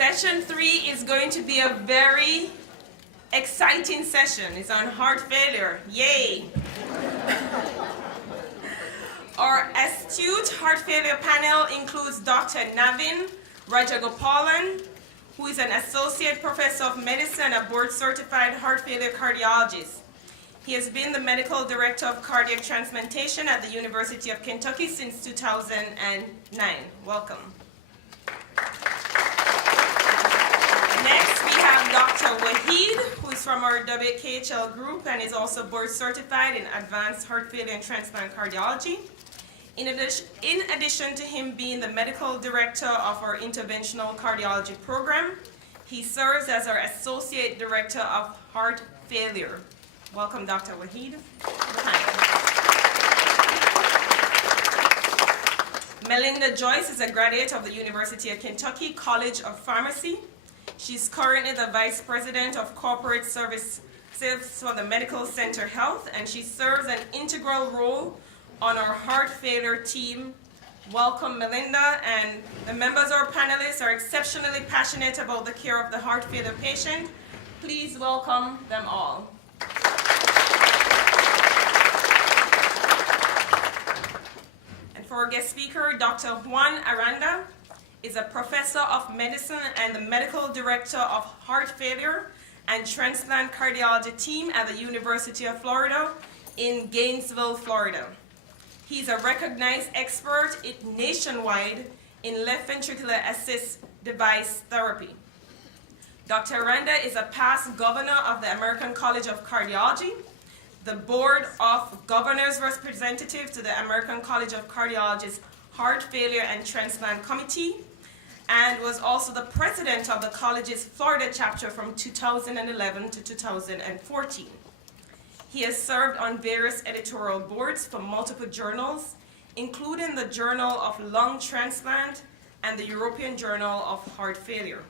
Session 3 is going to be a very exciting session. It's on heart failure. Yay! Our astute heart failure panel includes Dr. Navin Rajagopalan, who is an associate professor of medicine and a board-certified heart failure cardiologist. He has been the medical director of cardiac transplantation at the University of Kentucky since 2009. Welcome. Next, we have Dr. Wahid, who is from our WKHL group and is also board-certified in advanced heart failure and transplant cardiology. In addition to him being the medical director of our interventional cardiology program, he serves as our associate director of heart failure. Welcome, Dr. Wahid. Melinda Joyce is a graduate of the University of Kentucky College of Pharmacy. She's currently the Vice President of Corporate Services for the Medical Center Health, and she serves an integral role on our heart failure team. Welcome, Melinda, and the members of our panelists are exceptionally passionate about the care of the heart failure patient. Please welcome them all. And for our guest speaker, Dr. Juan Aranda is a professor of medicine and the medical director of heart failure and transplant cardiology team at the University of Florida in Gainesville, Florida. He's a recognized expert nationwide in left ventricular assist device therapy. Dr. Aranda is a past governor of the American College of Cardiology, the Board of Governors representative to the American College of Cardiology's Heart Failure and Transplant Committee, and was also the president of the college's Florida chapter from 2011 to 2014. He has served on various editorial boards for multiple journals, including the Journal of Lung Transplant and the European Journal of Heart Failure.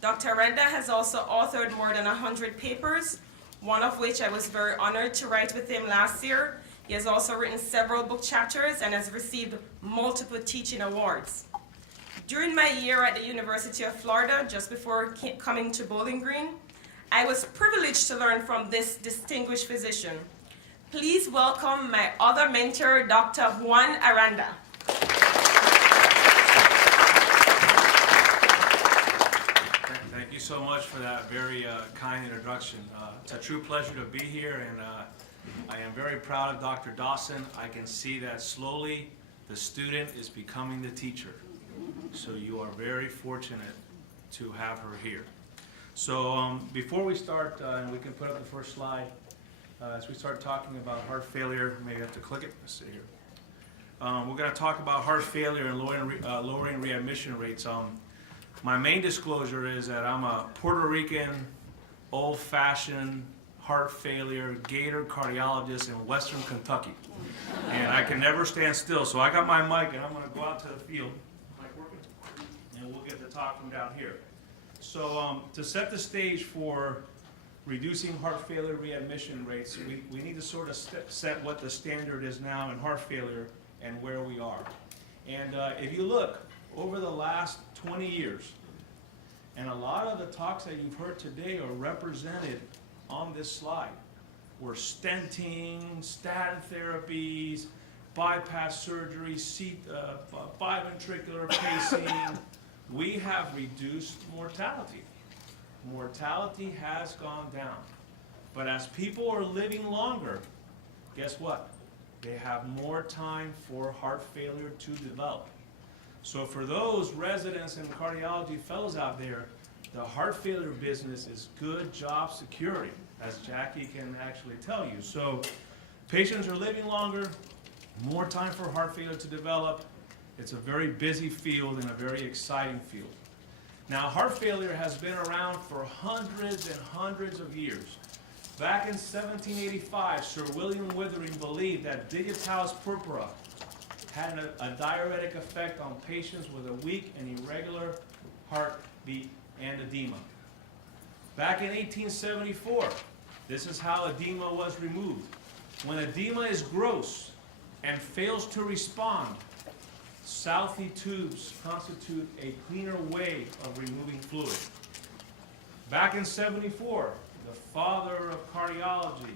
Dr. Aranda has also authored more than 100 papers, one of which I was very honored to write with him last year. He has also written several book chapters and has received multiple teaching awards. During my year at the University of Florida, just before coming to Bowling Green, I was privileged to learn from this distinguished physician. Please welcome my other mentor, Dr. Juan Aranda. Thank you so much for that very kind introduction. It's a true pleasure to be here, and I am very proud of Dr. Dawson. I can see that slowly the student is becoming the teacher. So you are very fortunate to have her here. So before we start, and we can put up the first slide, as we start talking about heart failure, maybe I have to click it, let's see here. We're going to talk about heart failure and lowering readmission rates. My main disclosure is that I'm a Puerto Rican, old-fashioned heart failure gator cardiologist in Western Kentucky. And I can never stand still, so I got my mic and I'm going to go out to the field. Mic working? And we'll get the talk from down here. So to set the stage for reducing heart failure readmission rates, we need to sort of set what the standard is now in heart failure and where we are. And if you look over the last 20 years, and a lot of the talks that you've heard today are represented on this slide, were stenting, statin therapies, bypass surgery, biventricular pacing. We have reduced mortality. Mortality has gone down. But as people are living longer, guess what? They have more time for heart failure to develop. So for those residents and cardiology fellows out there, the heart failure business is good job security, as Jackie can actually tell you. So patients are living longer, more time for heart failure to develop. It's a very busy field and a very exciting field. Now, heart failure has been around for hundreds and hundreds of years. Back in 1785, Sir William Withering believed that digitalis purpura had a diuretic effect on patients with a weak and irregular heartbeat and edema. Back in 1874, this is how edema was removed. When edema is gross and fails to respond, Southie tubes constitute a cleaner way of removing fluid. Back in '74, the father of cardiology,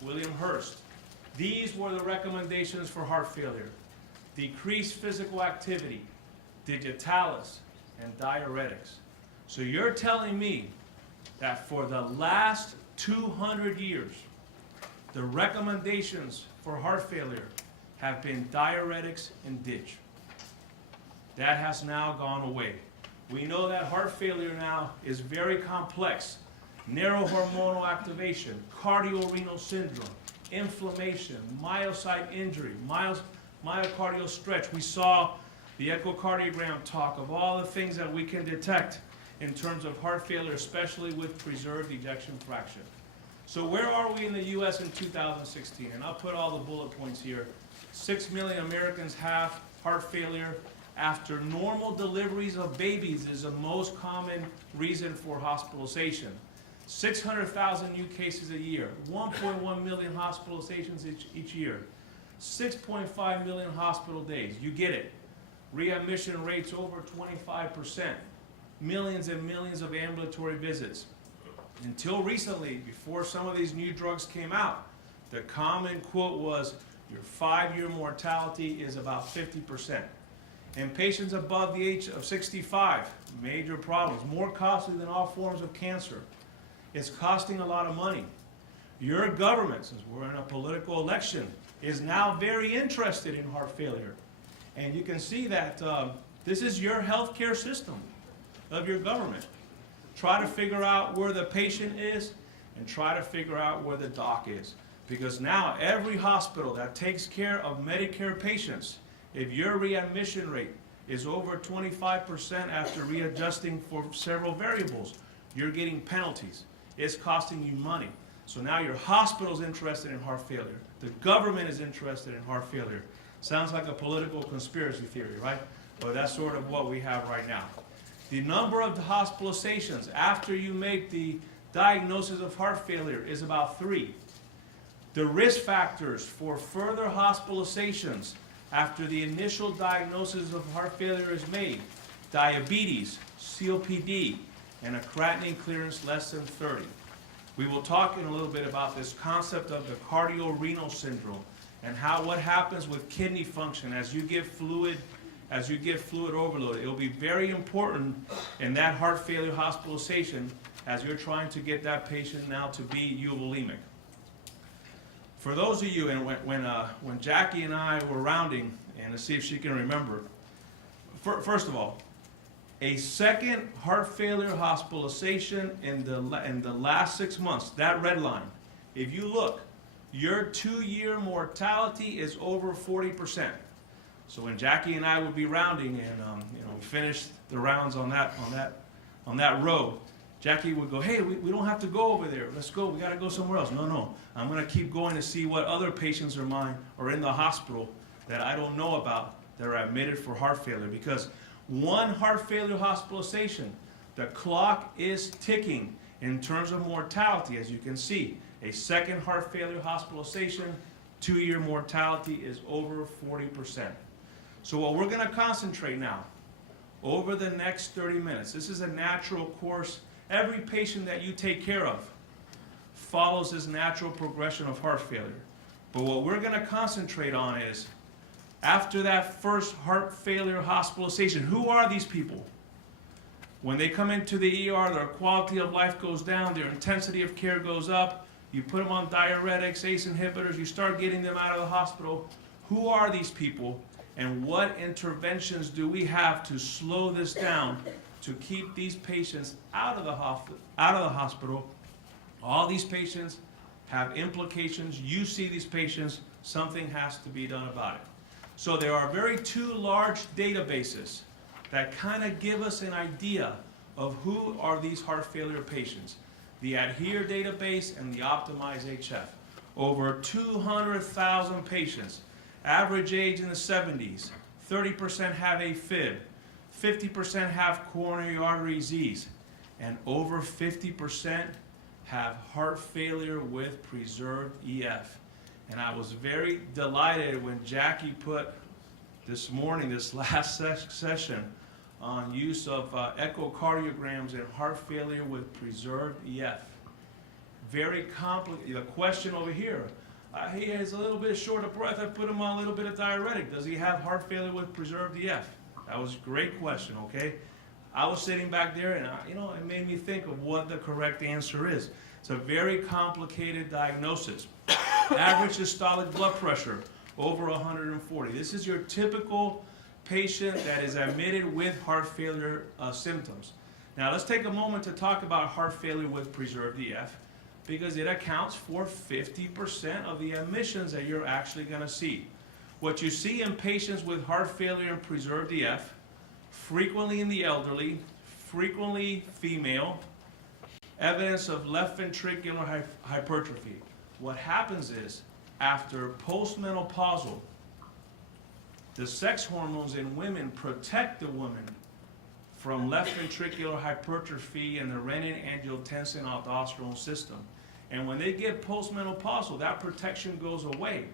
William Hurst, these were the recommendations for heart failure: decreased physical activity, digitalis, and diuretics. So you're telling me that for the last 200 years, the recommendations for heart failure have been diuretics and ditch. That has now gone away. We know that heart failure now is very complex. Narrow hormonal activation, cardiorenal syndrome, inflammation, myocyte injury, myocardial stretch. We saw the echocardiogram talk of all the things that we can detect in terms of heart failure, especially with preserved ejection fraction. So where are we in the US in 2016? And I'll put all the bullet points here. 6 million Americans have heart failure. After normal deliveries of babies is the most common reason for hospitalization. 600,000 new cases a year, 1.1 million hospitalizations each year, 6.5 million hospital days. You get it. Readmission rates over 25%, millions and millions of ambulatory visits. Until recently, before some of these new drugs came out, the common quote was, your 5-year mortality is about 50%. And patients above the age of 65, major problems, more costly than all forms of cancer. It's costing a lot of money. Your government, since we're in a political election, is now very interested in heart failure. And you can see that this is your healthcare system of your government. Try to figure out where the patient is and try to figure out where the doc is. Because now every hospital that takes care of Medicare patients, if your readmission rate is over 25% after readjusting for several variables, you're getting penalties. It's costing you money. So now your hospital's interested in heart failure. The government is interested in heart failure. Sounds like a political conspiracy theory, right? But that's sort of what we have right now. The number of hospitalizations after you make the diagnosis of heart failure is about 3. The risk factors for further hospitalizations after the initial diagnosis of heart failure is made: diabetes, COPD, and a creatinine clearance less than 30. We will talk in a little bit about this concept of the cardiorenal syndrome and what happens with kidney function as you get fluid overload. It will be very important in that heart failure hospitalization as you're trying to get that patient now to be euvolemic. For those of you, and when Jackie and I were rounding, and to see if she can remember, first of all, a second heart failure hospitalization in the last 6 months, that red line, if you look, your 2-year mortality is over 40%. So when Jackie and I would be rounding, and we finished the rounds on that row, Jackie would go, hey, we don't have to go over there. Let's go. We got to go somewhere else. No. I'm going to keep going to see what other patients of mine are in the hospital that I don't know about that are admitted for heart failure. Because one heart failure hospitalization, the clock is ticking in terms of mortality, as you can see. A second heart failure hospitalization, 2-year mortality is over 40%. So what we're going to concentrate now, over the next 30 minutes, this is a natural course. Every patient that you take care of follows this natural progression of heart failure. But what we're going to concentrate on is, after that first heart failure hospitalization, who are these people? When they come into the ER, their quality of life goes down, their intensity of care goes up, you put them on diuretics, ACE inhibitors, you start getting them out of the hospital. Who are these people, and what interventions do we have to slow this down to keep these patients out of the hospital? All these patients have implications. You see these patients, something has to be done about it. So there are two large databases that kind of give us an idea of who are these heart failure patients. The ADHERE database and the Optimize HF. Over 200,000 patients, average age in the 70s, 30% have AFib, 50% have coronary artery disease, and over 50% have heart failure with preserved EF. And I was very delighted when Jackie put this morning, this last session, on use of echocardiograms in heart failure with preserved EF. Very complicated. The question over here, he is a little bit short of breath. I put him on a little bit of diuretic. Does he have heart failure with preserved EF? That was a great question, okay? I was sitting back there and, it made me think of what the correct answer is. It's a very complicated diagnosis. Average systolic blood pressure, over 140. This is your typical patient that is admitted with heart failure symptoms. Now let's take a moment to talk about heart failure with preserved EF, because it accounts for 50% of the admissions that you're actually going to see. What you see in patients with heart failure and preserved EF, frequently in the elderly, frequently female, evidence of left ventricular hypertrophy. What happens is, after postmenopausal, the sex hormones in women protect the woman from left ventricular hypertrophy and the renin-angiotensin-aldosterone system. And when they get postmenopausal, that protection goes away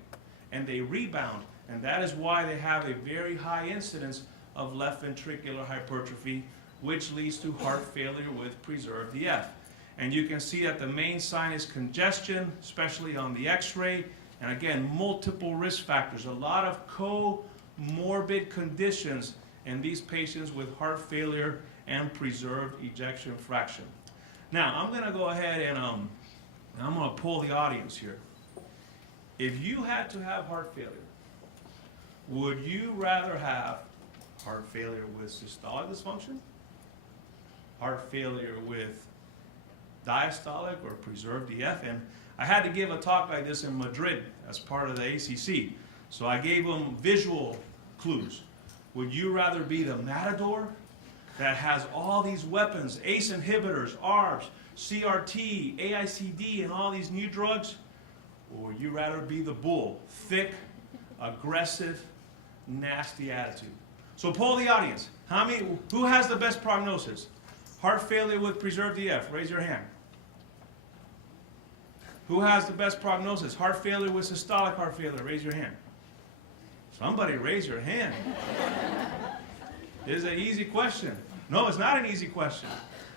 and they rebound. And that is why they have a very high incidence of left ventricular hypertrophy, which leads to heart failure with preserved EF. And you can see that the main sign is congestion, especially on the x-ray. And again, multiple risk factors, a lot of comorbid conditions in these patients with heart failure and preserved ejection fraction. Now, I'm going to go ahead and I'm going to poll the audience here. If you had to have heart failure, would you rather have heart failure with systolic dysfunction, heart failure with diastolic or preserved EF? And I had to give a talk like this in Madrid as part of the ACC. So I gave them visual clues. Would you rather be the matador that has all these weapons, ACE inhibitors, ARBs, CRT, AICD, and all these new drugs? Or would you rather be the bull, thick, aggressive, nasty attitude? So poll the audience. Who has the best prognosis? Heart failure with preserved EF, raise your hand. Who has the best prognosis? Heart failure with systolic heart failure, raise your hand. Somebody raise your hand. This is an easy question. No, it's not an easy question.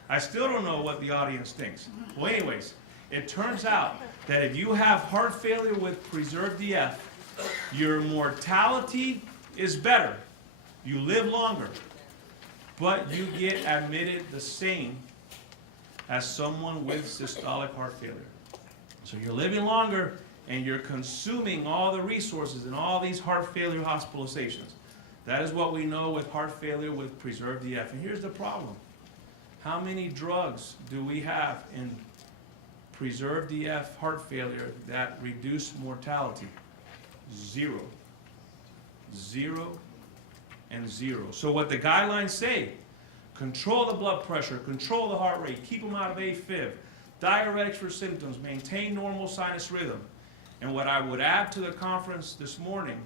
I still don't know what the audience thinks. Well, anyways, it turns out that if you have heart failure with preserved EF, your mortality is better. You live longer, but you get admitted the same as someone with systolic heart failure. So you're living longer and you're consuming all the resources in all these heart failure hospitalizations. That is what we know with heart failure with preserved EF. And here's the problem. How many drugs do we have in preserved EF heart failure that reduce mortality? 0. 0 and 0. So what the guidelines say, control the blood pressure, control the heart rate, keep them out of AFib, diuretics for symptoms, maintain normal sinus rhythm. And what I would add to the conference this morning,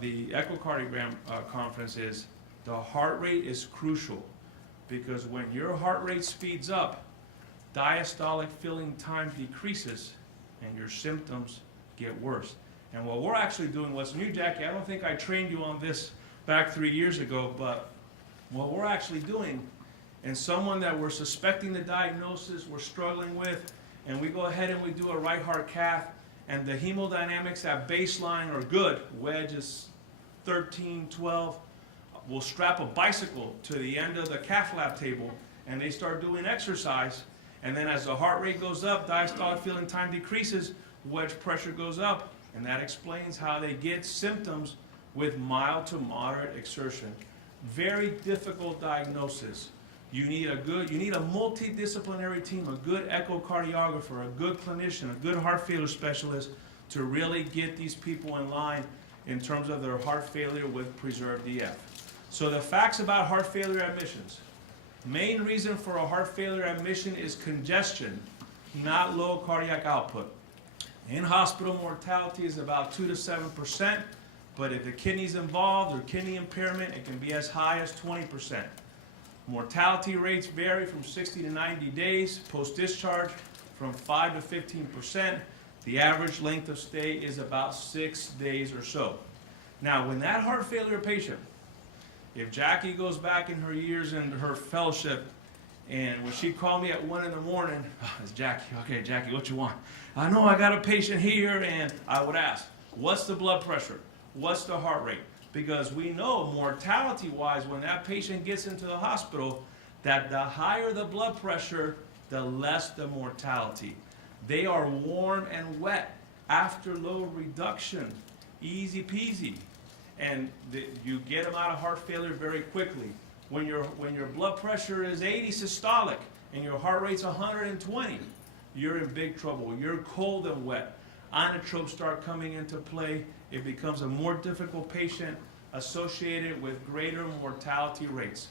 the echocardiogram conference, is the heart rate is crucial, because when your heart rate speeds up, diastolic filling time decreases and your symptoms get worse. And what we're actually doing, what's new, Jackie, I don't think I trained you on this back 3 years ago, but what we're actually doing, and someone that we're suspecting the diagnosis, we're struggling with, and we go ahead and we do a right heart cath, and the hemodynamics at baseline are good, wedge is 13, 12, we'll strap a bicycle to the end of the cath lab table, and they start doing exercise, and then as the heart rate goes up, diastolic filling time decreases, wedge pressure goes up, and that explains how they get symptoms with mild to moderate exertion. Very difficult diagnosis. You need a multidisciplinary team, a good echocardiographer, a good clinician, a good heart failure specialist to really get these people in line in terms of their heart failure with preserved EF. So the facts about heart failure admissions. Main reason for a heart failure admission is congestion, not low cardiac output. In-hospital mortality is about 2 to 7%, but if the kidney's involved or kidney impairment, it can be as high as 20%. Mortality rates vary from 60 to 90 days, post-discharge from 5 to 15%. The average length of stay is about 6 days or so. Now, when that heart failure patient, if Jackie goes back in her years in her fellowship, and when she called me at 1 in the morning, oh, it's Jackie. Okay, Jackie, what you want? I know I got a patient here, and I would ask, what's the blood pressure? What's the heart rate? Because we know mortality-wise, when that patient gets into the hospital, that the higher the blood pressure, the less the mortality. They are warm and wet after load reduction, easy peasy. And you get them out of heart failure very quickly. When your blood pressure is 80 systolic and your heart rate's 120, you're in big trouble. You're cold and wet. Inotropes start coming into play. It becomes a more difficult patient associated with greater mortality rates.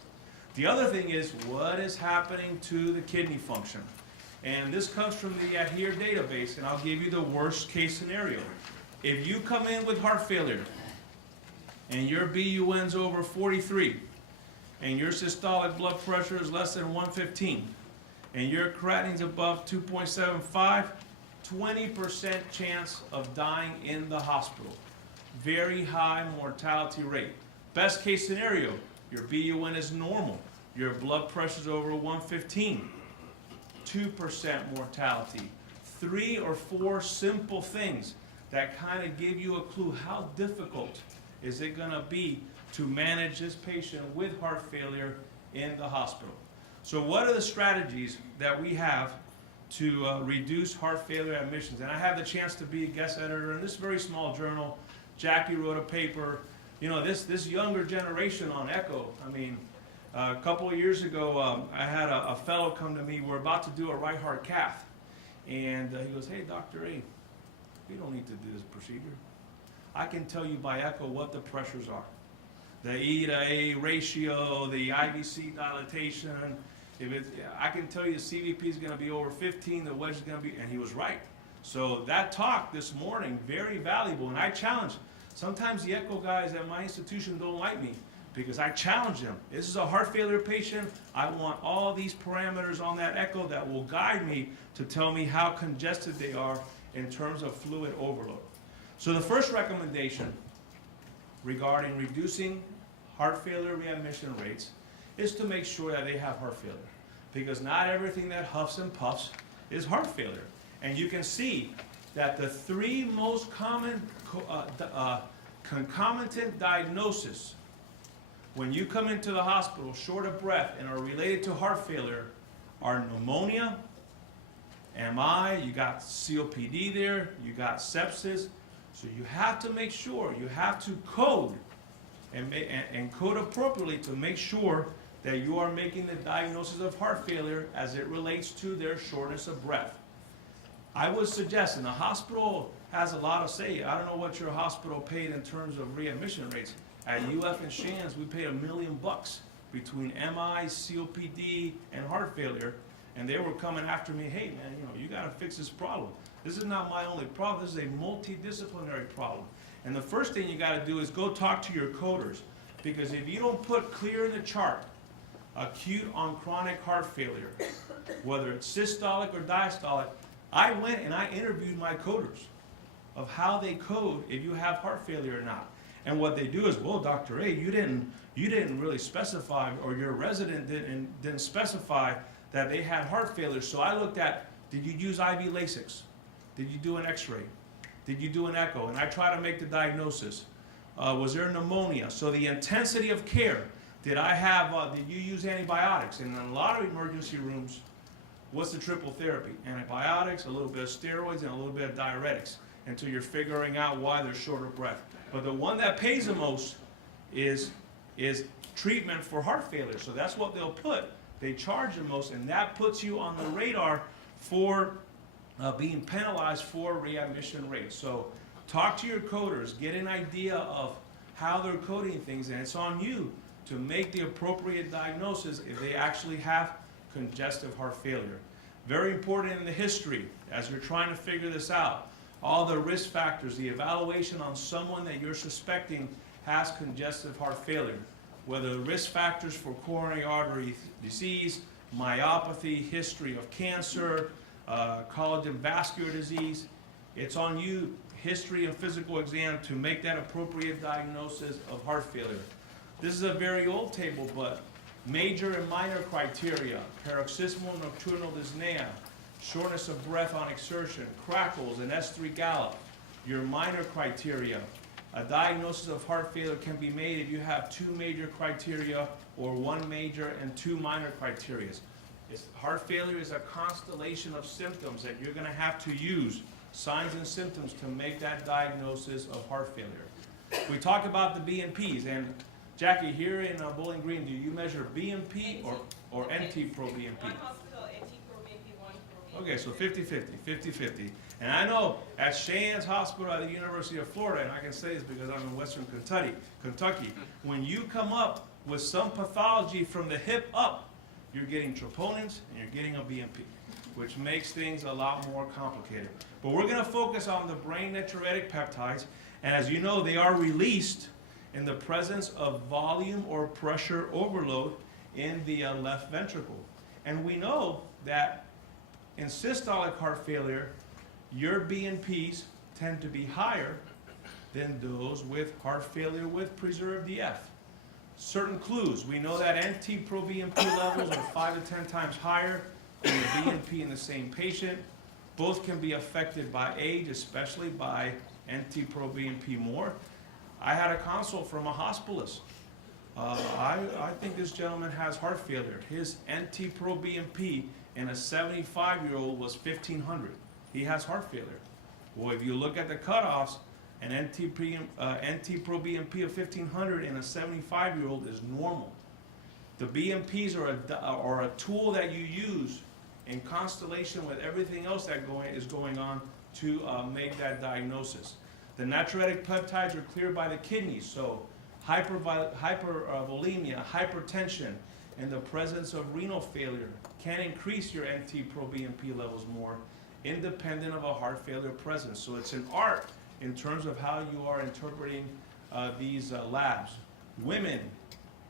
The other thing is, what is happening to the kidney function? And this comes from the ADHERE database, and I'll give you the worst case scenario. If you come in with heart failure, and your BUN's over 43, and your systolic blood pressure is less than 115, and your creatinine's above 2.75, 20% chance of dying in the hospital. Very high mortality rate. Best case scenario, your BUN is normal. Your blood pressure is over 115. 2% mortality. 3 or 4 simple things that kind of give you a clue how difficult is it going to be to manage this patient with heart failure in the hospital. So what are the strategies that we have to reduce heart failure admissions? And I had the chance to be a guest editor in this very small journal. Jackie wrote a paper. You know, this younger generation on echo, I mean, a couple of years ago, I had a fellow come to me. We're about to do a right heart cath. And he goes, hey, Dr. A, we don't need to do this procedure. I can tell you by echo what the pressures are. The E to A ratio, the IVC dilatation. I can tell you the CVP is going to be over 15, the wedge is going to be, and he was right. So that talk this morning, very valuable, and I challenge. Sometimes the echo guys at my institution don't like me because I challenge them. This is a heart failure patient. I want all these parameters on that echo that will guide me to tell me how congested they are in terms of fluid overload. So the first recommendation regarding reducing heart failure readmission rates is to make sure that they have heart failure, because not everything that huffs and puffs is heart failure. And you can see that the 3 most common concomitant diagnoses when you come into the hospital short of breath and are related to heart failure are pneumonia, MI, you got COPD there, you got sepsis. So you have to make sure, you have to code and code appropriately to make sure that you are making the diagnosis of heart failure as it relates to their shortness of breath. I would suggest, and the hospital has a lot of say, I don't know what your hospital paid in terms of readmission rates. At UF and Shands, we paid $1 million between MI, COPD, and heart failure, and they were coming after me, hey man, you got to fix this problem. This is not my only problem, this is a multidisciplinary problem. And the first thing you got to do is go talk to your coders, because if you don't put clear in the chart acute on chronic heart failure, whether it's systolic or diastolic, I went and I interviewed my coders of how they code if you have heart failure or not. And what they do is, well, Dr. A, you didn't really specify, or your resident didn't specify that they had heart failure. So I looked at, did you use IV Lasix? Did you do an x-ray? Did you do an echo? And I try to make the diagnosis. Was there pneumonia? So the intensity of care. Did you use antibiotics? And in a lot of emergency rooms, what's the triple therapy? Antibiotics, a little bit of steroids, and a little bit of diuretics until you're figuring out why they're short of breath. But the one that pays the most is treatment for heart failure. So that's what they'll put. They charge the most, and that puts you on the radar for being penalized for readmission rates. So talk to your coders, get an idea of how they're coding things, and it's on you to make the appropriate diagnosis if they actually have congestive heart failure. Very important in the history, as you're trying to figure this out, all the risk factors, the evaluation on someone that you're suspecting has congestive heart failure, whether the risk factors for coronary artery disease, myopathy, history of cancer, collagen vascular disease. It's on you. history and physical exam to make that appropriate diagnosis of heart failure. This is a very old table, but major and minor criteria: paroxysmal nocturnal dyspnea, shortness of breath on exertion, crackles, and S3 gallop. Your minor criteria. A diagnosis of heart failure can be made if you have 2 major criteria or 1 major and 2 minor criteria. Heart failure is a constellation of symptoms that you're going to have to use, signs and symptoms, to make that diagnosis of heart failure. We talk about the BNPs, and Jackie, here in Bowling Green, do you measure BNP or NT-proBNP? One hospital, NT-proBNP, one proBNP. Okay, so 50-50, 50-50. And I know at Shands Hospital at the University of Florida, and I can say this because I'm in Western Kentucky, when you come up with some pathology from the hip up, you're getting troponins and you're getting a BNP, which makes things a lot more complicated. But we're going to focus on the brain natriuretic peptides, and as you know, they are released in the presence of volume or pressure overload in the left ventricle. And we know that in systolic heart failure, your BNPs tend to be higher than those with heart failure with preserved EF. Certain clues: we know that NT-proBNP levels are 5 to 10 times higher than the BNP in the same patient. Both can be affected by age, especially by NT-proBNP more. I had a consult from a hospitalist. I think this gentleman has heart failure. His NT-proBNP in a 75-year-old was 1,500. He has heart failure. Well, if you look at the cutoffs, an NT-proBNP of 1,500 in a 75-year-old is normal. The BNPs are a tool that you use in constellation with everything else that is going on to make that diagnosis. The natriuretic peptides are cleared by the kidneys, so hypervolemia, hypertension, and the presence of renal failure can increase your NT-proBNP levels more, independent of a heart failure presence. So it's an art in terms of how you are interpreting these labs. Women,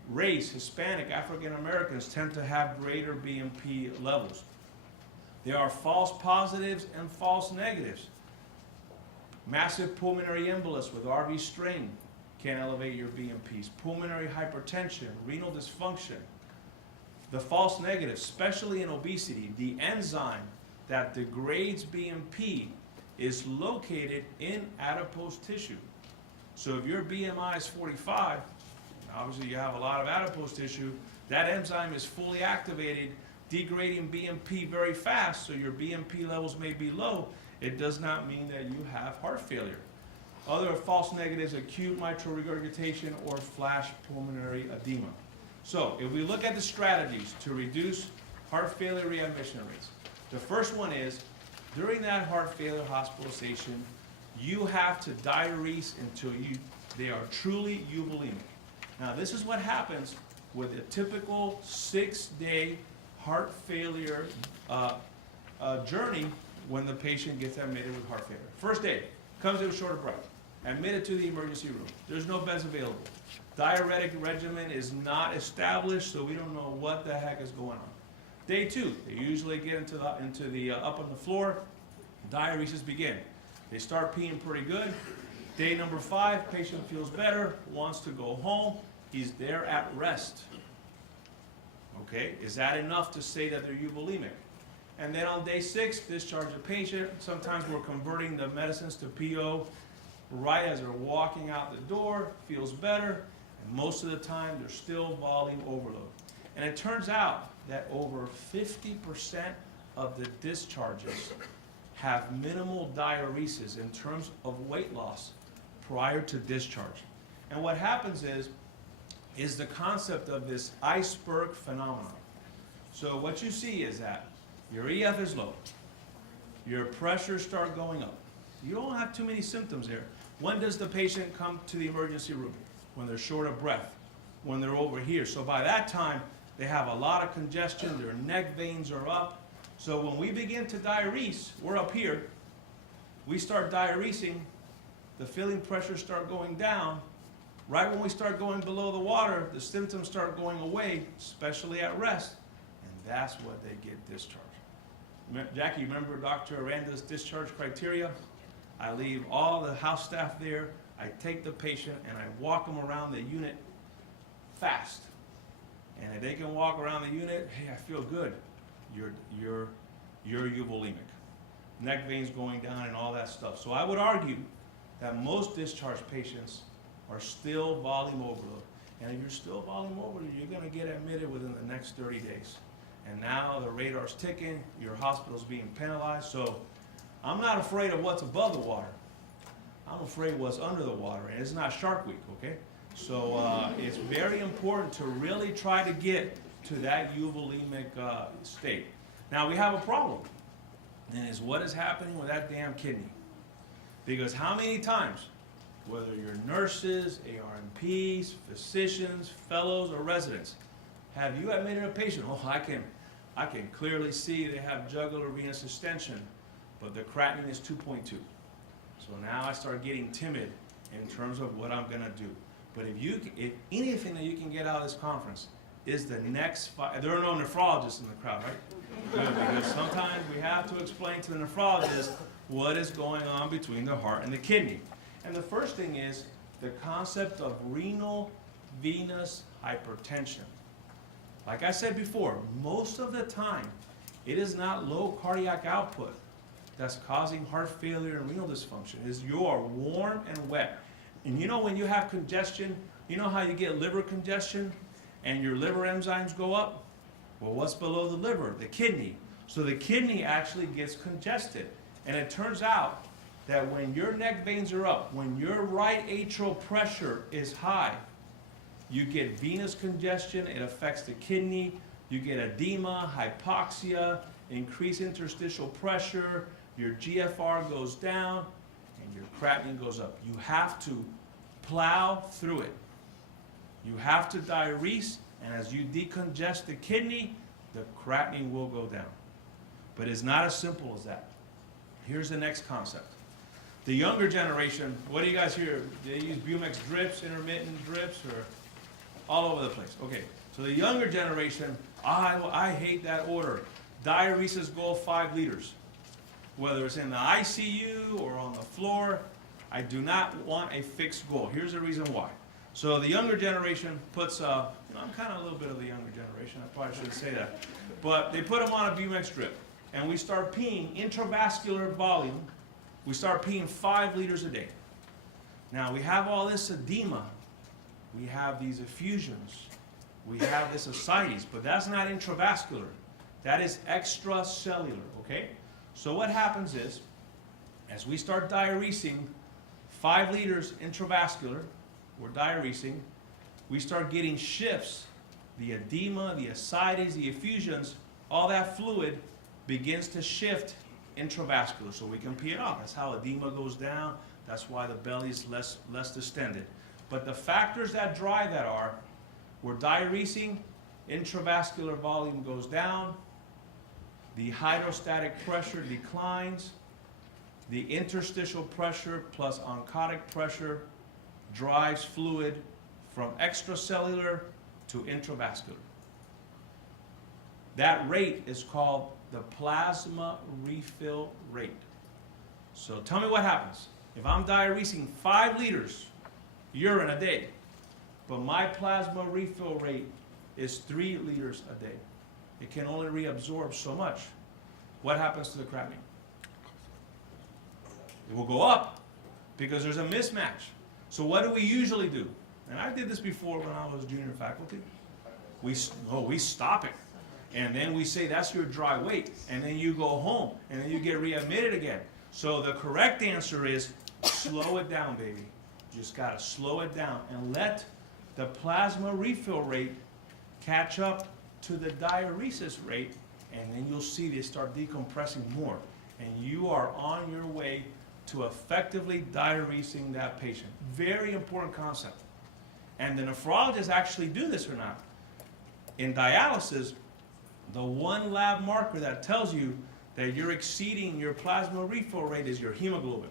race, Hispanic, African Americans tend to have greater BNP levels. There are false positives and false negatives. Massive pulmonary embolus with RV strain can elevate your BNPs. Pulmonary hypertension, renal dysfunction. The false negatives, especially in obesity, the enzyme that degrades BNP is located in adipose tissue. So if your BMI is 45, obviously you have a lot of adipose tissue, that enzyme is fully activated, degrading BNP very fast, so your BNP levels may be low. It does not mean that you have heart failure. Other false negatives: acute mitral regurgitation or flash pulmonary edema. So if we look at the strategies to reduce heart failure readmission rates, the first one is, during that heart failure hospitalization, you have to diurese until they are truly euvolemic. Now, this is what happens with a typical 6-day heart failure journey when the patient gets admitted with heart failure. First day, comes in with short of breath, admitted to the emergency room. There's no beds available. Diuretic regimen is not established, so we don't know what the heck is going on. Day 2, they usually get into the up on the floor. Diuresis begin. They start peeing pretty good. Day number 5, patient feels better, wants to go home. He's there at rest. Okay, is that enough to say that they're euvolemic? And then on day 6, discharge the patient. Sometimes we're converting the medicines to PO right as they're walking out the door, feels better, and most of the time there's still volume overload. And it turns out that over 50% of the discharges have minimal diuresis in terms of weight loss prior to discharge. And what happens is the concept of this iceberg phenomenon. So what you see is that your EF is low, your pressures start going up. You don't have too many symptoms here. When does the patient come to the emergency room? When they're short of breath, when they're over here. So by that time, they have a lot of congestion, their neck veins are up. So when we begin to diurese, we're up here, we start diuresing, the filling pressures start going down. Right when we start going below the water, the symptoms start going away, especially at rest, and that's what they get discharged. Jackie, remember Dr. Aranda's discharge criteria? I leave all the house staff there. I take the patient and I walk them around the unit fast. And if they can walk around the unit, hey, I feel good. You're euvolemic. Neck veins going down and all that stuff. So I would argue that most discharge patients are still volume overload. And if you're still volume overload, you're going to get admitted within the next 30 days. And now the radar's ticking, your hospital's being penalized. So I'm not afraid of what's above the water. I'm afraid of what's under the water. And it's not Shark Week, okay? So it's very important to really try to get to that euvolemic state. Now we have a problem. And is what is happening with that damn kidney? Because how many times, whether you're nurses, ARNPs, physicians, fellows, or residents, have you admitted a patient? Oh, I can clearly see they have jugular venous distension, but the creatinine is 2.2. So now I start getting timid in terms of what I'm going to do. But if anything that you can get out of this conference is the next there are no nephrologists in the crowd, right? Good, because sometimes we have to explain to the nephrologist what is going on between the heart and the kidney. And the first thing is the concept of renal venous hypertension. Like I said before, most of the time, it is not low cardiac output that's causing heart failure and renal dysfunction. It's you are warm and wet. And you know when you have congestion, you know how you get liver congestion and your liver enzymes go up? Well, what's below the liver? The kidney. So the kidney actually gets congested. And it turns out that when your neck veins are up, when your right atrial pressure is high, you get venous congestion, it affects the kidney, you get edema, hypoxia, increased interstitial pressure, your GFR goes down, and your creatinine goes up. You have to plow through it. You have to diurese, and as you decongest the kidney, the creatinine will go down. But it's not as simple as that. Here's the next concept. The younger generation, what do you guys hear? They use Bumex drips, intermittent drips, or all over the place. Okay, so the younger generation, I hate that order. Diuresis goal 5 liters. Whether it's in the ICU or on the floor, I do not want a fixed goal. Here's the reason why. So the younger generation puts, I'm kind of a little bit of the younger generation, I probably shouldn't say that. But they put them on a Bumex drip, and we start peeing intravascular volume. We start peeing 5 liters a day. Now we have all this edema. We have these effusions. We have this ascites, but that's not intravascular. That is extracellular, okay? So what happens is, as we start diuresing 5 liters intravascular, we're diuresing, we start getting shifts, the edema, the ascites, the effusions, all that fluid begins to shift intravascular, so we can pee it off. That's how edema goes down. That's why the belly is less distended. But the factors that drive that are, we're diuresing, intravascular volume goes down, the hydrostatic pressure declines, the interstitial pressure plus oncotic pressure drives fluid from extracellular to intravascular. That rate is called the plasma refill rate. So tell me what happens. If I'm diuresing 5 liters urine a day, but my plasma refill rate is 3 liters a day. It can only reabsorb so much. What happens to the creatinine? It will go up because there's a mismatch. So what do we usually do? And I did this before when I was junior faculty. We stop it. And then we say that's your dry weight. And then you go home. And then you get readmitted again. So the correct answer is slow it down, baby. You just got to slow it down and let the plasma refill rate catch up to the diuresis rate, and then you'll see they start decompressing more. And you are on your way to effectively diuresing that patient. Very important concept. And the nephrologists actually do this or not. In dialysis, the one lab marker that tells you that you're exceeding your plasma refill rate is your hemoglobin.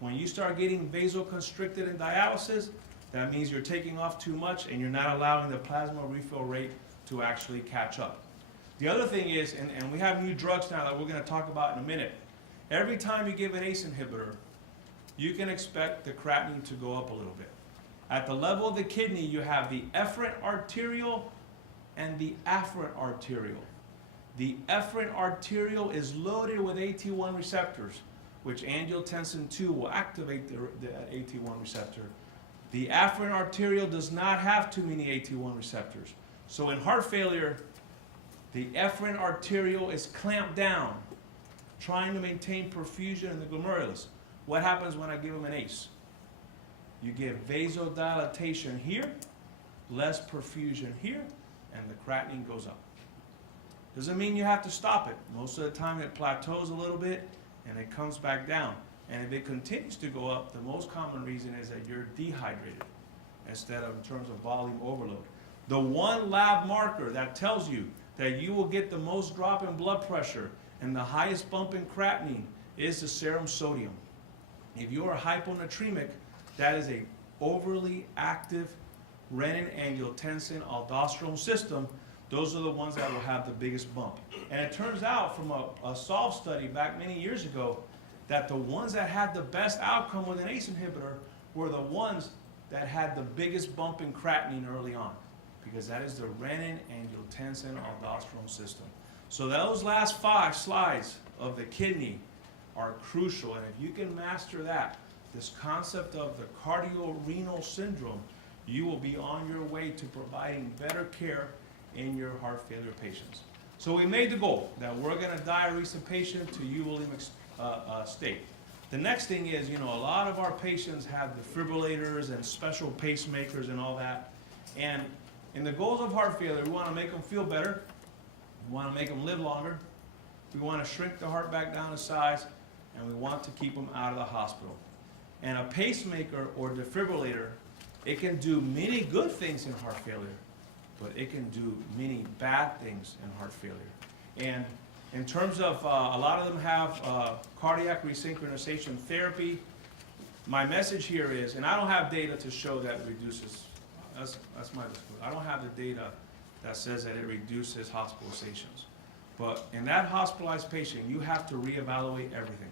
When you start getting vasoconstricted in dialysis, that means you're taking off too much and you're not allowing the plasma refill rate to actually catch up. The other thing is, and we have new drugs now that we're going to talk about in a minute, every time you give an ACE inhibitor, you can expect the creatinine to go up a little bit. At the level of the kidney, you have the efferent arterial and the afferent arterial. The efferent arterial is loaded with AT1 receptors, which angiotensin II will activate the AT1 receptor. The afferent arterial does not have too many AT1 receptors. So in heart failure, the efferent arterial is clamped down, trying to maintain perfusion in the glomerulus. What happens when I give them an ACE? You get vasodilatation here, less perfusion here, and the creatinine goes up. Doesn't mean you have to stop it. Most of the time it plateaus a little bit and it comes back down. And if it continues to go up, the most common reason is that you're dehydrated instead of in terms of volume overload. The one lab marker that tells you that you will get the most drop in blood pressure and the highest bump in creatinine is the serum sodium. If you are hyponatremic, that is a overly active renin-angiotensin aldosterone system. Those are the ones that will have the biggest bump. And it turns out from a SOLVE study back many years ago that the ones that had the best outcome with an ACE inhibitor were the ones that had the biggest bump in creatinine early on, because that is the renin-angiotensin aldosterone system. So those last 5 slides of the kidney are crucial, and if you can master that, this concept of the cardiorenal syndrome, you will be on your way to providing better care in your heart failure patients. So we made the goal that we're going to diurese a patient to euvolemic state. The next thing is, a lot of our patients have defibrillators and special pacemakers and all that. And in the goals of heart failure, we want to make them feel better. We want to make them live longer. We want to shrink the heart back down to size. And we want to keep them out of the hospital. And a pacemaker or defibrillator, it can do many good things in heart failure, but it can do many bad things in heart failure. And in terms of, a lot of them have cardiac resynchronization therapy. My message here is, and I don't have data to show that it reduces, that's my disclosure. I don't have the data that says that it reduces hospitalizations. But in that hospitalized patient, you have to reevaluate everything.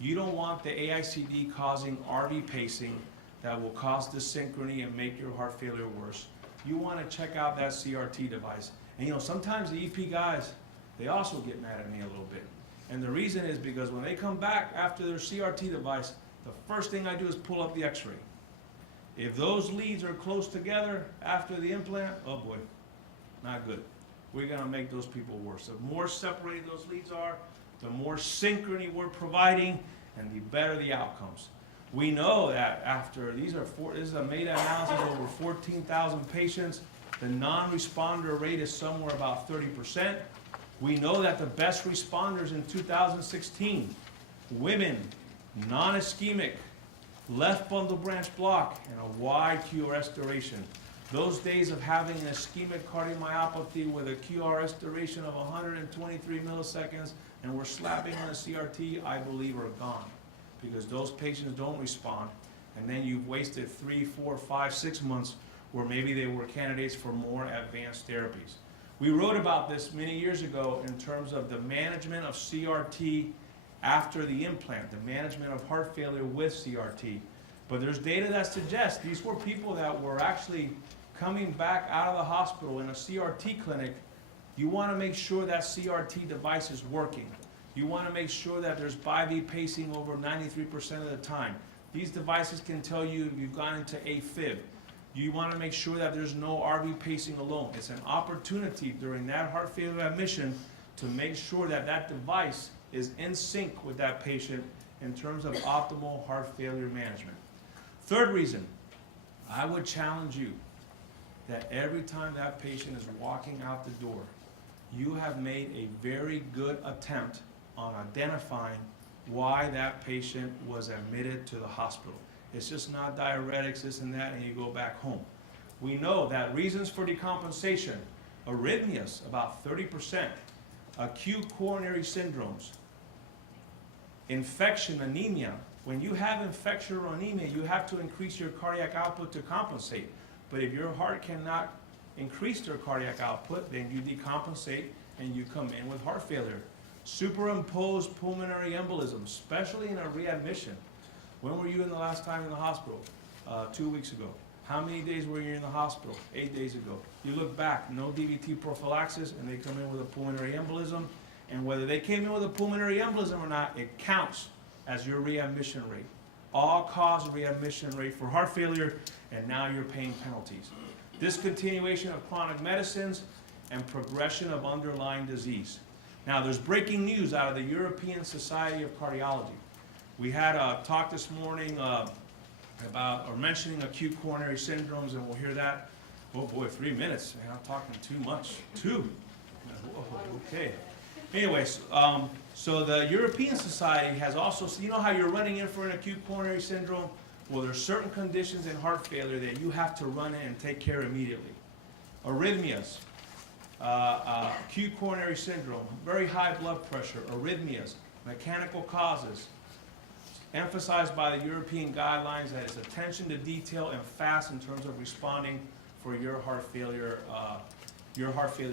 You don't want the AICD causing RV pacing that will cause dysynchrony and make your heart failure worse. You want to check out that CRT device. And sometimes the EP guys, they also get mad at me a little bit. And the reason is because when they come back after their CRT device, the first thing I do is pull up the x-ray. If those leads are close together after the implant, oh boy, not good. We're going to make those people worse. The more separated those leads are, the more synchrony we're providing, and the better the outcomes. We know that after, this is a meta-analysis over 14,000 patients, the non-responder rate is somewhere about 30%. We know that the best responders in 2016, women, non-ischemic, left bundle branch block, and a wide QRS duration. Those days of having an ischemic cardiomyopathy with a QRS duration of 123 milliseconds and we're slapping on a CRT, I believe are gone, because those patients don't respond, and then you've wasted 3, 4, 5, 6 months where maybe they were candidates for more advanced therapies. We wrote about this many years ago in terms of the management of CRT after the implant, the management of heart failure with CRT. But there's data that suggests these were people that were actually coming back out of the hospital in a CRT clinic. You want to make sure that CRT device is working. You want to make sure that there's bi-V pacing over 93% of the time. These devices can tell you if you've gone into AFib. You want to make sure that there's no RV pacing alone. It's an opportunity during that heart failure admission to make sure that that device is in sync with that patient in terms of optimal heart failure management. Third reason, I would challenge you that every time that patient is walking out the door, you have made a very good attempt on identifying why that patient was admitted to the hospital. It's just not diuretics, this and that, and you go back home. We know that reasons for decompensation, arrhythmias, about 30%, acute coronary syndromes, infection, anemia. When you have infection or anemia, you have to increase your cardiac output to compensate. But if your heart cannot increase their cardiac output, then you decompensate and you come in with heart failure. Superimposed pulmonary embolism, especially in a readmission. When were you in the last time in the hospital? 2 weeks ago. How many days were you in the hospital? 8 days ago. You look back, no DVT prophylaxis, and they come in with a pulmonary embolism. And whether they came in with a pulmonary embolism or not, it counts as your readmission rate. All-cause readmission rate for heart failure, and now you're paying penalties. Discontinuation of chronic medicines and progression of underlying disease. Now, there's breaking news out of the European Society of Cardiology. We had a talk this morning about, or mentioning acute coronary syndromes, and we'll hear that. Oh boy, 3 minutes. Man, I'm talking too much. 2. Whoa, okay. Anyways, so the European Society has also, so you know how you're running in for an acute coronary syndrome? Well, there's certain conditions in heart failure that you have to run in and take care immediately. Arrhythmias, acute coronary syndrome, very high blood pressure, arrhythmias, mechanical causes, emphasized by the European guidelines that it's attention to detail and fast in terms of responding for your heart failure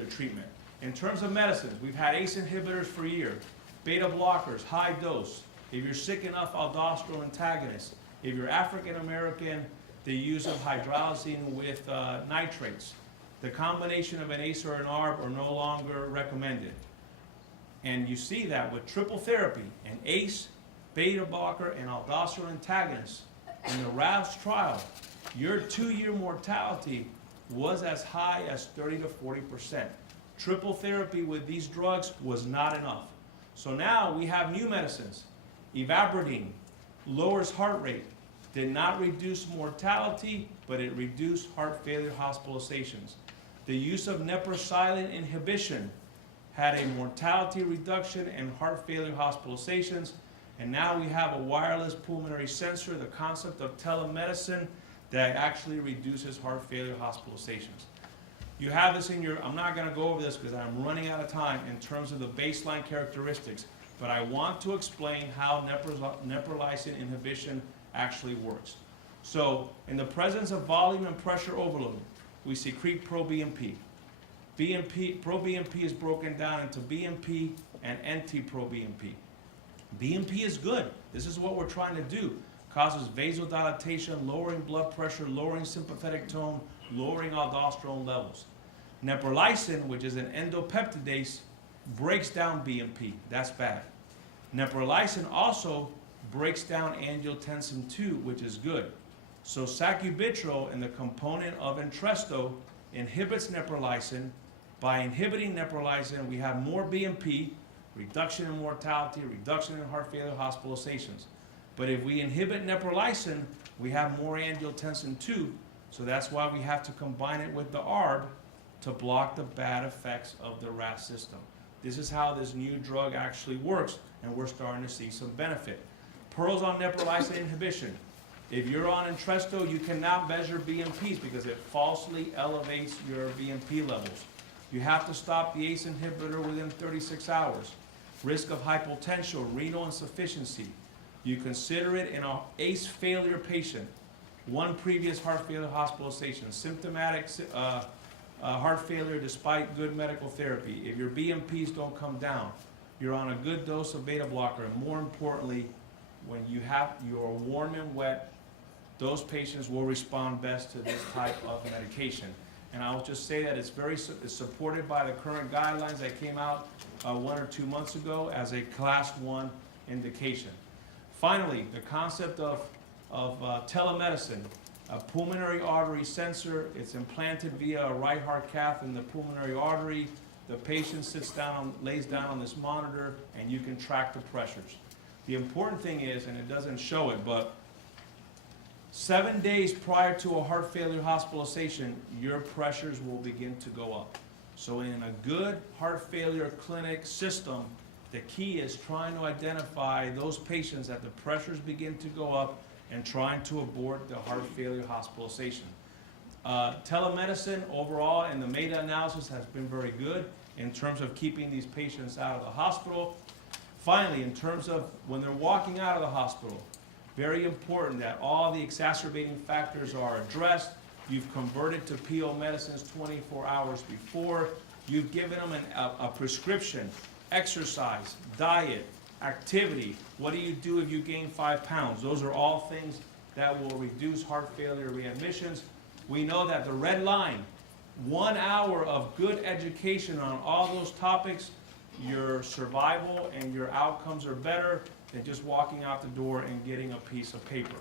treatment. In terms of medicines, we've had ACE inhibitors for a year, beta blockers, high dose. If you're sick enough, aldosterone antagonists. If you're African American, the use of hydralazine with nitrates. The combination of an ACE or an ARB are no longer recommended. And you see that with triple therapy, an ACE, beta blocker, and aldosterone antagonist. In the RAVS trial, your 2-year mortality was as high as 30 to 40%. Triple therapy with these drugs was not enough. So now we have new medicines. Ivabradine lowers heart rate, did not reduce mortality, but it reduced heart failure hospitalizations. The use of neprilysin inhibition had a mortality reduction and heart failure hospitalizations. And now we have a wireless pulmonary sensor, the concept of telemedicine, that actually reduces heart failure hospitalizations. You have this in your, I'm not going to go over this because I'm running out of time in terms of the baseline characteristics, but I want to explain how neprilysin inhibition actually works. So, in the presence of volume and pressure overload, we secrete pro-BNP. Pro-BNP is broken down into BNP and anti-pro-BNP. BNP is good. This is what we're trying to do. Causes vasodilatation, lowering blood pressure, lowering sympathetic tone, lowering aldosterone levels. Neprilysin, which is an endopeptidase, breaks down BNP. That's bad. Neprilysin also breaks down angiotensin II, which is good. So sacubitril, in the component of Entresto, inhibits neprilysin. By inhibiting neprilysin, we have more BNP, reduction in mortality, reduction in heart failure hospitalizations. But if we inhibit neprilysin, we have more angiotensin II, so that's why we have to combine it with the ARB to block the bad effects of the RAS system. This is how this new drug actually works, and we're starting to see some benefit. Pearls on neprilysin inhibition. If you're on Entresto, you cannot measure BNPs because it falsely elevates your BNP levels. You have to stop the ACE inhibitor within 36 hours. Risk of hypotension, renal insufficiency. You consider it in an ACE failure patient. 1 previous heart failure hospitalization, symptomatic heart failure despite good medical therapy. If your BNPs don't come down, you're on a good dose of beta blocker, and more importantly, when you're warm and wet, those patients will respond best to this type of medication. And I'll just say that it's supported by the current guidelines that came out 1 or 2 months ago as a class 1 indication. Finally, the concept of telemedicine, a pulmonary artery sensor. It's implanted via a right heart cath in the pulmonary artery. The patient lays down on this monitor, and you can track the pressures. The important thing is, and it doesn't show it, but 7 days prior to a heart failure hospitalization, your pressures will begin to go up. So in a good heart failure clinic system, the key is trying to identify those patients that the pressures begin to go up and trying to abort the heart failure hospitalization. Telemedicine overall and the meta-analysis has been very good in terms of keeping these patients out of the hospital. Finally, in terms of when they're walking out of the hospital, very important that all the exacerbating factors are addressed. You've converted to PO medicines 24 hours before. You've given them a prescription, exercise, diet, activity. What do you do if you gain 5 pounds? Those are all things that will reduce heart failure readmissions. We know that the red line, 1 hour of good education on all those topics, your survival and your outcomes are better than just walking out the door and getting a piece of paper.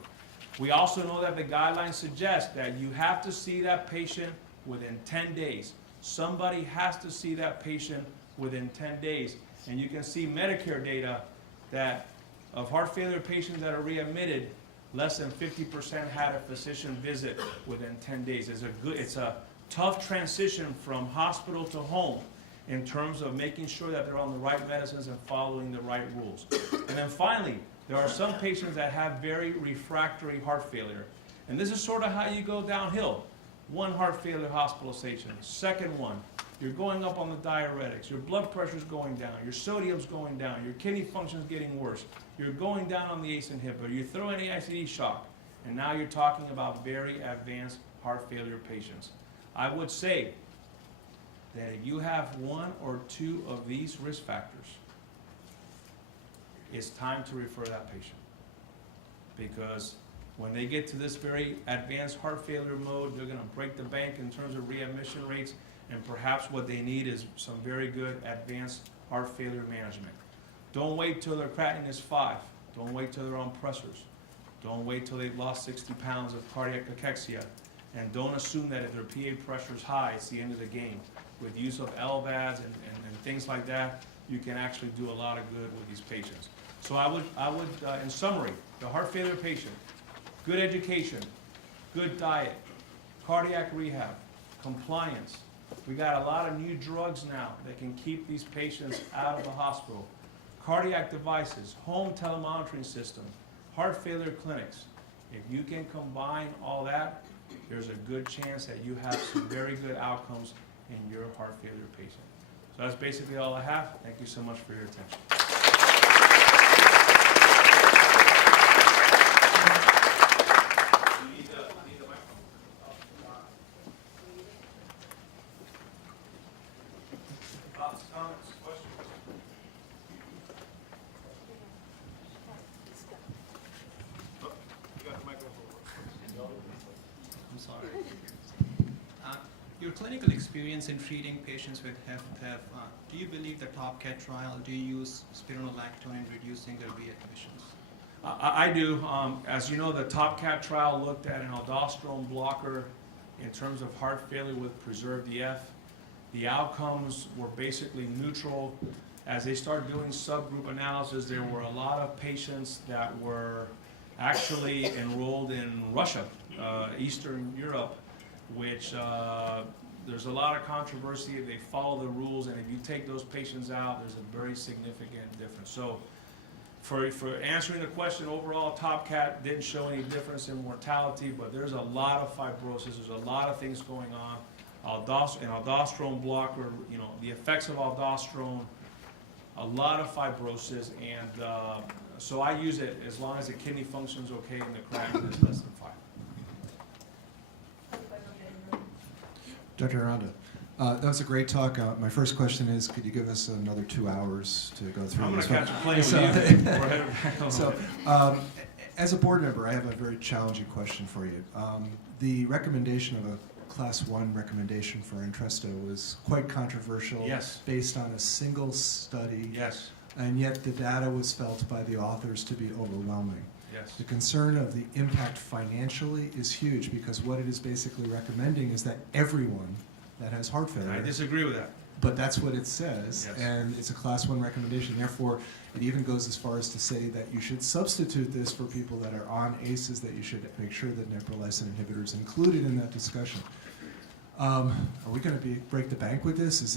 We also know that the guidelines suggest that you have to see that patient within 10 days. Somebody has to see that patient within 10 days. And you can see Medicare data that of heart failure patients that are readmitted, less than 50% had a physician visit within 10 days. It's a tough transition from hospital to home in terms of making sure that they're on the right medicines and following the right rules. And then finally, there are some patients that have very refractory heart failure. And this is sort of how you go downhill. One heart failure hospitalization, second one, you're going up on the diuretics, your blood pressure's going down, your sodium's going down, your kidney function's getting worse, you're going down on the ACE inhibitor, you throw any ICD shock, and now you're talking about very advanced heart failure patients. I would say that if you have 1 or 2 of these risk factors, it's time to refer that patient. Because when they get to this very advanced heart failure mode, they're going to break the bank in terms of readmission rates, and perhaps what they need is some very good advanced heart failure management. Don't wait till their creatinine is 5. Don't wait till they're on pressors. Don't wait till they've lost 60 pounds of cardiac cachexia. And don't assume that if their PA pressure is high, it's the end of the game. With use of LVADs and things like that, you can actually do a lot of good with these patients. So I would, in summary, the heart failure patient, good education, good diet, cardiac rehab, compliance. We got a lot of new drugs now that can keep these patients out of the hospital. Cardiac devices, home telemonitoring system, heart failure clinics. If you can combine all that, there's a good chance that you have some very good outcomes in your heart failure patient. So that's basically all I have. Thank you so much for your attention. Your clinical experience in treating patients with HFpEF, do you believe the TopCat trial, do you use spironolactone in reducing their readmissions? I do. As you know, the TopCat trial looked at an aldosterone blocker in terms of heart failure with preserved EF. The outcomes were basically neutral. As they started doing subgroup analysis, there were a lot of patients that were actually enrolled in Russia, Eastern Europe, which there's a lot of controversy if they follow the rules, and if you take those patients out, there's a very significant difference. So for answering the question, overall, TopCat didn't show any difference in mortality, but there's a lot of fibrosis, there's a lot of things going on. An aldosterone blocker, you know, the effects of aldosterone, a lot of fibrosis, and so I use it as long as the kidney function's okay and the creatinine is less than 5. Dr. Aranda, that was a great talk. My first question is, could you give us another 2 hours to go through I'm this? going to catch a plane with you. As a board member, I have a very challenging question for you. The recommendation of a Class 1 recommendation for Entresto was quite controversial, Yes. based on a single study, Yes, and yet the data was felt by the authors to be overwhelming. yes. The concern of the impact financially is huge, because what it is basically recommending is that everyone that has heart failure, I disagree with that. but that's what it says, Yes. and it's a Class 1 recommendation. Therefore, it even goes as far as to say that you should substitute this for people that are on ACEs, that you should make sure that neprilysin inhibitor is included in that discussion. Are we going to break the bank with this?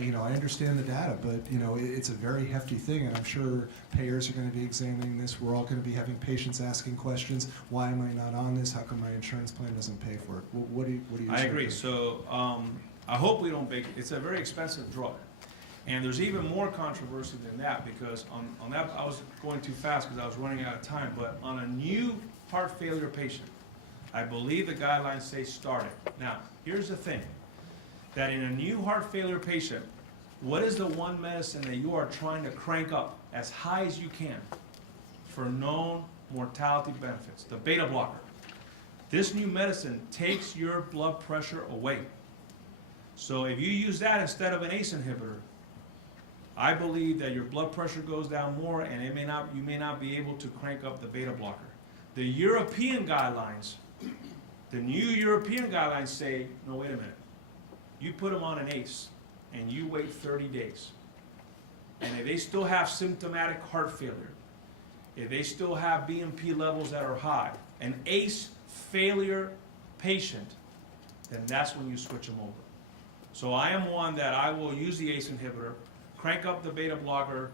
You know, I understand the data, but you know, it's a very hefty thing, and I'm sure payers are going to be examining this. We're all going to be having patients asking questions. Why am I not on this? How come my insurance plan doesn't pay for it? What do you I say agree. to that? So I hope we don't it's a very expensive drug. And there's even more controversy than that, because on that, I was going too fast because I was running out of time, but on a new heart failure patient, I believe the guidelines say start it. Now, here's the thing, that in a new heart failure patient, what is the one medicine that you are trying to crank up as high as you can for known mortality benefits? The beta blocker. This new medicine takes your blood pressure away. So if you use that instead of an ACE inhibitor, I believe that your blood pressure goes down more, and you may not be able to crank up the beta blocker. The European guidelines, the new European guidelines say, no, wait a minute. You put them on an ACE, and you wait 30 days. And if they still have symptomatic heart failure, if they still have BNP levels that are high, an ACE failure patient, then that's when you switch them over. So I am one that I will use the ACE inhibitor, crank up the beta blocker.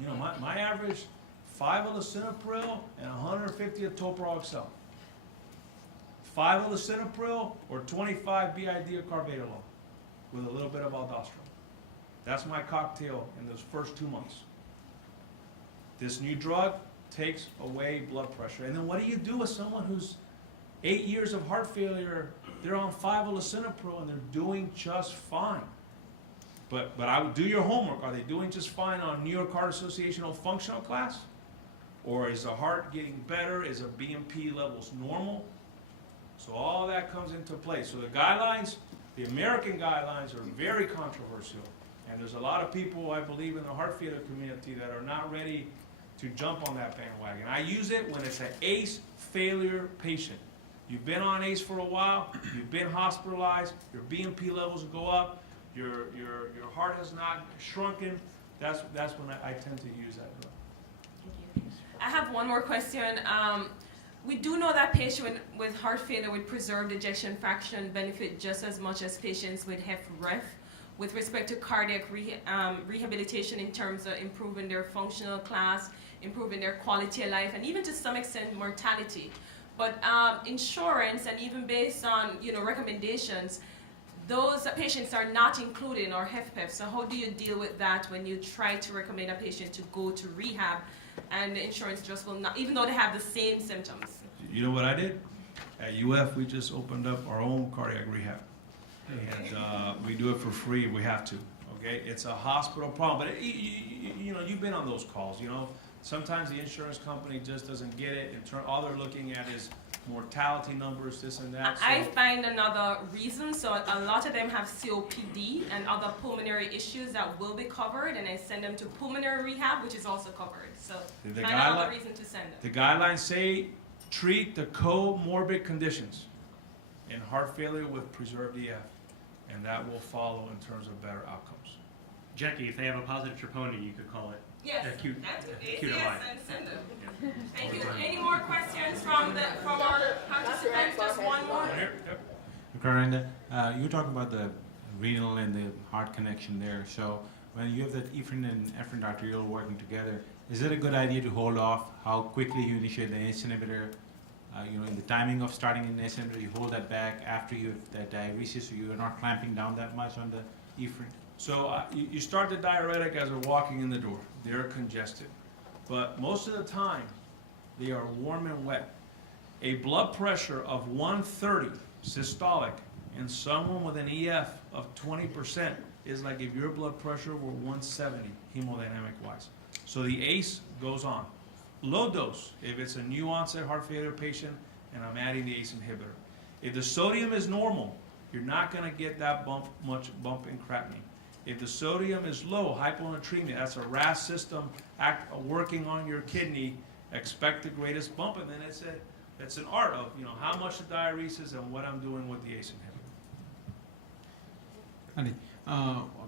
You know, my average, 5 of lisinopril and 150 of toprol-XL. 5 of lisinopril or 25 BID of carvedilol with a little bit of aldosterone. That's my cocktail in those first 2 months. This new drug takes away blood pressure. And then what do you do with someone who's 8 years of heart failure, they're on 5 of lisinopril and they're doing just fine? But I would do your homework. Are they doing just fine on New York Heart Association functional class? Or is the heart getting better? Is the BNP levels normal? So all that comes into play. So the guidelines, the American guidelines, are very controversial. And there's a lot of people, I believe, in the heart failure community that are not ready to jump on that bandwagon. I use it when it's an ACE failure patient. You've been on ACE for a while, you've been hospitalized, your BNP levels go up, your heart has not shrunken. That's when I tend to use that drug. Thank you. I have one more question. We do know that patients with heart failure with preserved ejection fraction benefit just as much as patients with HFrEF with respect to cardiac rehabilitation in terms of improving their functional class, improving their quality of life, and even to some extent mortality. But insurance, and even based on recommendations, those patients are not included in our HFpEF. So how do you deal with that when you try to recommend a patient to go to rehab and the insurance just will not, even though they have the same symptoms? You know what I did? At UF, we just opened up our own cardiac rehab. And we do it for free if we have to, okay? It's a hospital problem, but you've been on those calls, Sometimes the insurance company just doesn't get it. All they're looking at is mortality numbers, this and that. I find another reason. So a lot of them have COPD and other pulmonary issues that will be covered, and I send them to pulmonary rehab, which is also covered. So find another reason to send them. The guidelines say treat the comorbid conditions in heart failure with preserved EF, and that will follow in terms of better outcomes. Jackie, if they have a positive troponin, you could call it acute yes, and send them. Thank you. Any more questions from our participants? Just one more. Corinda, you were talking about the renal and the heart connection there. So when you have that ephrine and ephrin arteriole working together, is it a good idea to hold off how quickly you initiate the ACE inhibitor? In the timing of starting an ACE inhibitor, you hold that back after you have that diuresis, so you're not clamping down that much on the ephrine? So you start the diuretic as they're walking in the door. They're congested. But most of the time, they are warm and wet. A blood pressure of 130 systolic in someone with an EF of 20% is like if your blood pressure were 170 hemodynamic-wise. So the ACE goes on. Low dose, if it's a new onset heart failure patient, and I'm adding the ACE inhibitor. If the sodium is normal, you're not going to get that much bump in creatinine. If the sodium is low, hyponatremia, that's a RAS system working on your kidney, expect the greatest bump, and then it's an art of how much the diuresis and what I'm doing with the ACE inhibitor. Andy,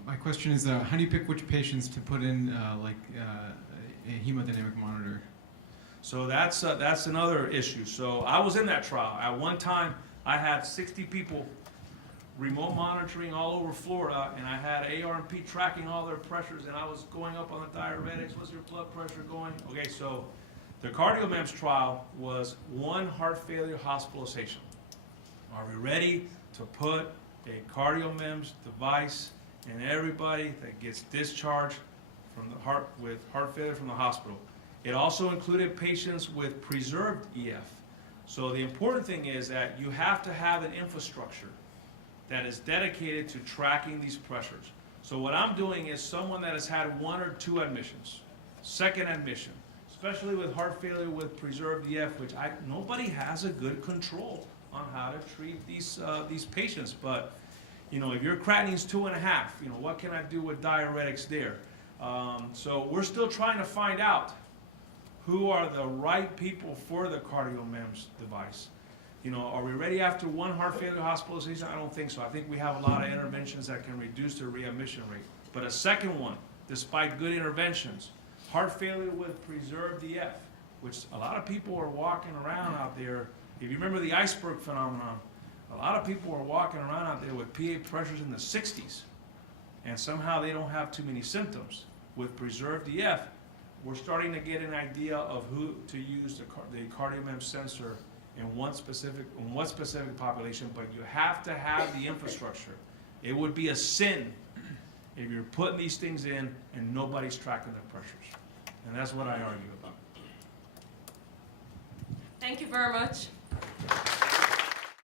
my question is, how do you pick which patients to put in a hemodynamic monitor? So that's another issue. So I was in that trial. At one time, I had 60 people remote monitoring all over Florida, and I had ARMP tracking all their pressures, and I was going up on the diuretics. What's your blood pressure going? Okay, so the CardioMEMS trial was one heart failure hospitalization. Are we ready to put a CardioMEMS device in everybody that gets discharged from the heart with heart failure from the hospital? It also included patients with preserved EF. So the important thing is that you have to have an infrastructure that is dedicated to tracking these pressures. So what I'm doing is someone that has had 1 or 2 admissions, second admission, especially with heart failure with preserved EF, which nobody has a good control on how to treat these patients. But you know, if your creatinine's 2.5, you know, what can I do with diuretics there? So we're still trying to find out who are the right people for the CardioMEMS device. You know, are we ready after 1 heart failure hospitalization? I don't think so. I think we have a lot of interventions that can reduce the readmission rate. But a second one, despite good interventions, heart failure with preserved EF, which a lot of people are walking around out there. If you remember the Iceberg Phenomenon, a lot of people are walking around out there with PA pressures in the 60s, and somehow they don't have too many symptoms. With preserved EF, we're starting to get an idea of who to use the CardioMEMS sensor in what specific population, but you have to have the infrastructure. It would be a sin if you're putting these things in and nobody's tracking the pressures. And that's what I argue about. Thank you very much.